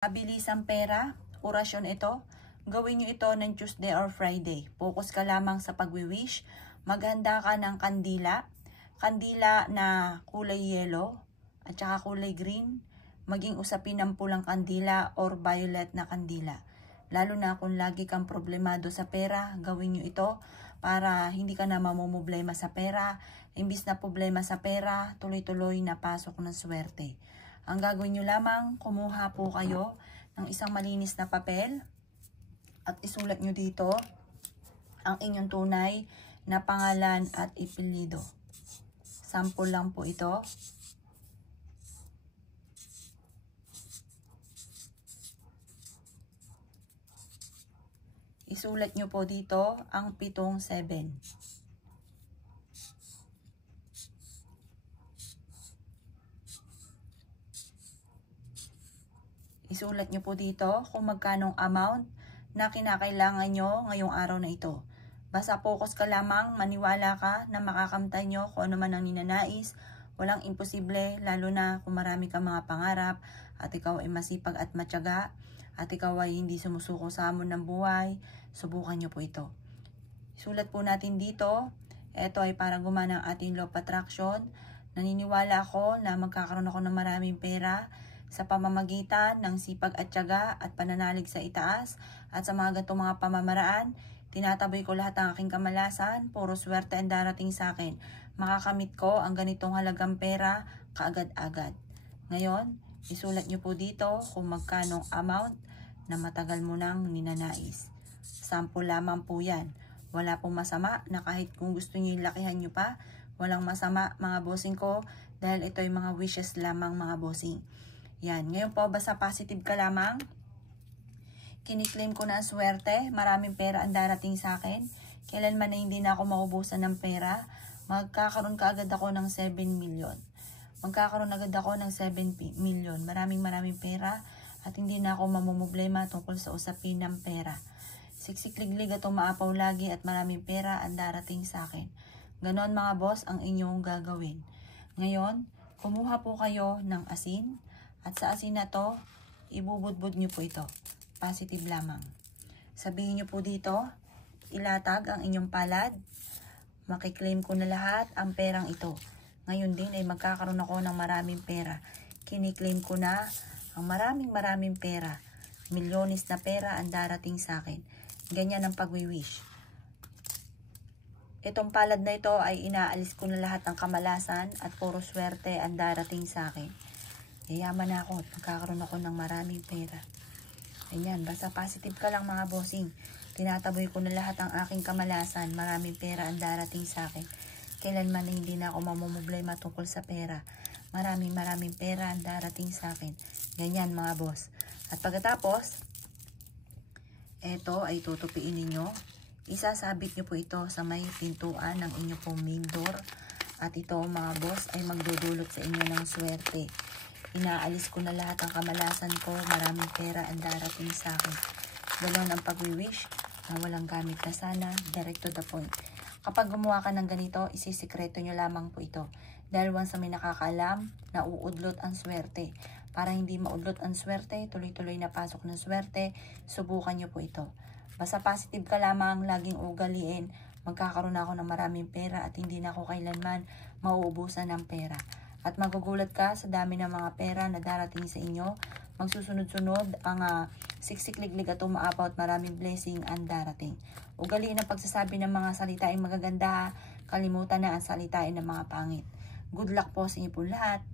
Mabilisang pera, orasyon ito. Gawin nyo ito ng Tuesday or Friday. Focus ka lamang sa pagwi-wish. Maghanda ka ng kandila. Kandila na kulay yellow at saka kulay green. Maging usapin ng pulang kandila or violet na kandila. Lalo na kung lagi kang problemado sa pera, gawin nyo ito para hindi ka na mamumblema sa pera. Imbis na problema sa pera, tuloy-tuloy na pasok ng swerte. Ang gagawin nyo lamang, kumuha po kayo ng isang malinis na papel at isulat nyo dito ang inyong tunay na pangalan at apelyido. Sample lang po ito. Isulat nyo po dito ang 7. Isulat nyo po dito kung magkanong amount na kinakailangan nyo ngayong araw na ito. Basta focus ka lamang, maniwala ka na makakamtan nyo kung ano man ang ninanais. Walang imposible, lalo na kung marami kang mga pangarap at ikaw ay masipag at matyaga at ikaw ay hindi sumusuko sa hamon ng buhay. Subukan nyo po ito. Isulat po natin dito. Ito ay para gumana ang ating law of attraction. Naniniwala ako na magkakaroon ako ng maraming pera sa pamamagitan ng sipag at tiyaga at pananalig sa itaas at sa mga ganitong mga pamamaraan. Tinataboy ko lahat ng aking kamalasan, puro swerte ang darating sa akin. Makakamit ko ang ganitong halagang pera kaagad-agad. Ngayon, isulat nyo po dito kung magkanong amount na matagal mo nang ninanais. Sample lamang po yan. Wala pong masama na kahit kung gusto nyo lakihan nyo pa, walang masama mga bossing ko dahil ito ay mga wishes lamang mga bossing. Yan. Ngayon po, basta positive ka lamang. Kiniklaim ko na ang swerte. Maraming pera ang darating sa akin. Kailanman na hindi na ako maubusan ng pera. Magkakaroon ka agad ako ng 7 million. Magkakaroon agad ako ng 7 million. Maraming pera. At hindi na ako mamumblema tungkol sa usapin ng pera. Siksik-liglig at umaapaw lagi at maraming pera ang darating sa akin. Ganon mga boss ang inyong gagawin. Ngayon, kumuha po kayo ng asin. At sa asin na to, ibubudbud nyo po ito. Positive lamang. Sabihin nyo po dito, ilatag ang inyong palad. Makiklaim ko na lahat ang perang ito. Ngayon din ay magkakaroon ako ng maraming pera. Kiniklaim ko na ang maraming pera. Milyones na pera ang darating sa akin. Ganyan ang pagwi-wish. Itong palad na ito ay inaalis ko na lahat ng kamalasan at puro swerte ang darating sa akin. Yayaman na ako at magkakaroon ako ng maraming pera. Ayan, basta positive ka lang mga bossing. Tinataboy ko na lahat ang aking kamalasan. Maraming pera ang darating sa akin. Kailanman na hindi na ako mamumblema tungkol sa pera. Maraming pera ang darating sa akin. Ganyan mga boss. At pagkatapos, eto ay tutupiin ninyo. Isasabit nyo po ito sa may pintuan ng inyo pong main door. At ito mga boss ay magdudulot sa inyo ng swerte. Inaalis ko na lahat ng kamalasan ko. Maraming pera ang darating sa akin. Ganon ang pag-wish na walang gamit na sana. Direct to the point. Kapag gumawa ka ng ganito, isisikreto nyo lamang po ito. Dahil once na may nakakaalam, nauudlot ang swerte. Para hindi maudlot ang swerte, tuloy-tuloy na pasok ng swerte, subukan nyo po ito. Basta positive ka lamang, laging ugaliin. Magkakaroon ako ng maraming pera at hindi na ako kailanman mauubusan ng pera. At magugulat ka sa dami ng mga pera na darating sa inyo. Magsusunod-sunod ang siksik-liglig at umaapaw at maraming blessing ang darating. Ugaliin ang pagsasabi ng mga salitain magaganda. Kalimutan na ang salitain ng mga pangit. Good luck po sa inyo po lahat.